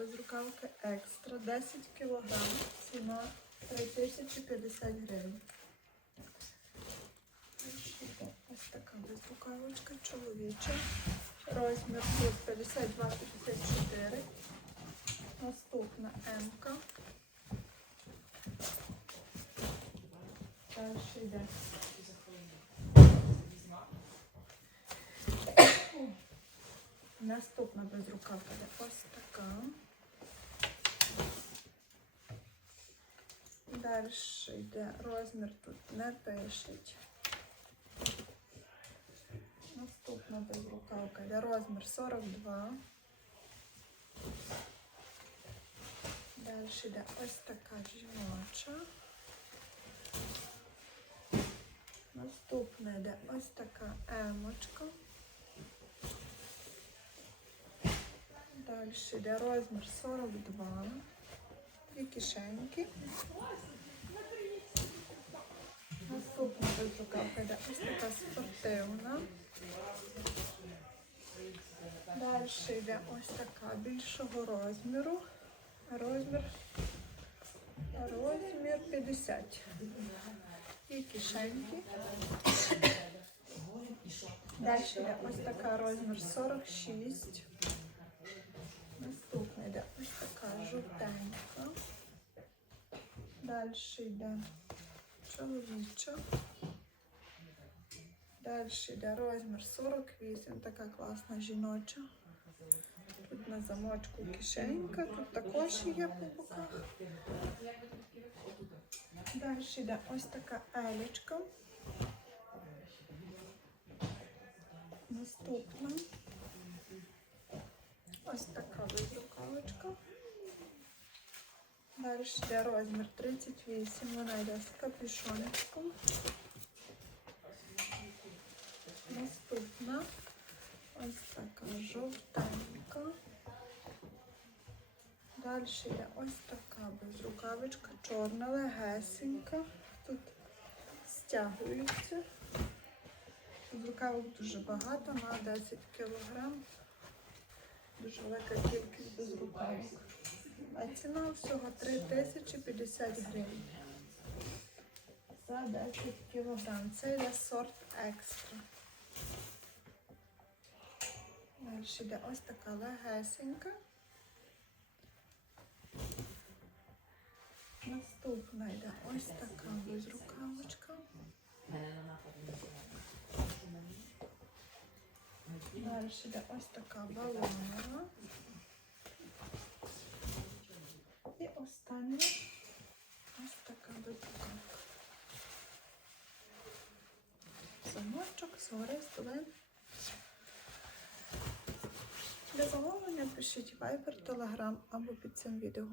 Безрукавка екстра 10 кг, ціна 3050 гривень. Ось така безрукавочка чоловіча. Розмір тут 52-54. Наступна М-ка. Далі йде. Наступна безрукавка ось така. Далі йде розмір тут не пишуть. Наступна безрукавка йде розмір 42. Далі йде ось така жіноча. Наступна йде ось така емочка. Далі йде розмір 42. Дві кишеньки. Наступна безрукавка йде ось така спортивна. Далі йде ось така більшого розміру. Розмір, розмір 50. І кишеньки. Далі йде ось така розмір 46. Наступна йде ось така жовтенька. Далі йде чоловіча. Далі йде розмір 48, така класна жіноча. Тут на замочку кишенька, тут також є по боках. Далі йде ось така елічка. Наступна. Ось така безрукавочка. Далі розмір 38, вона йде з капюшончиком. Наступна ось така жовтенька. Далі йде ось така безрукавочка, чорна, легесенька. Тут стягується. Безрукавок дуже багато, на 10 кг. Дуже велика кількість безрукавок. А ціна всього 3050 гривень. За 10 кг. Це йде сорт екстра. Далі йде ось така легесенька. Наступна йде ось така безрукавочка. Далі йде ось така балонова. І остання ось така безрукавка. Замочок, згори, столин. Для замовлення пишіть Viber, Telegram або під цим відео.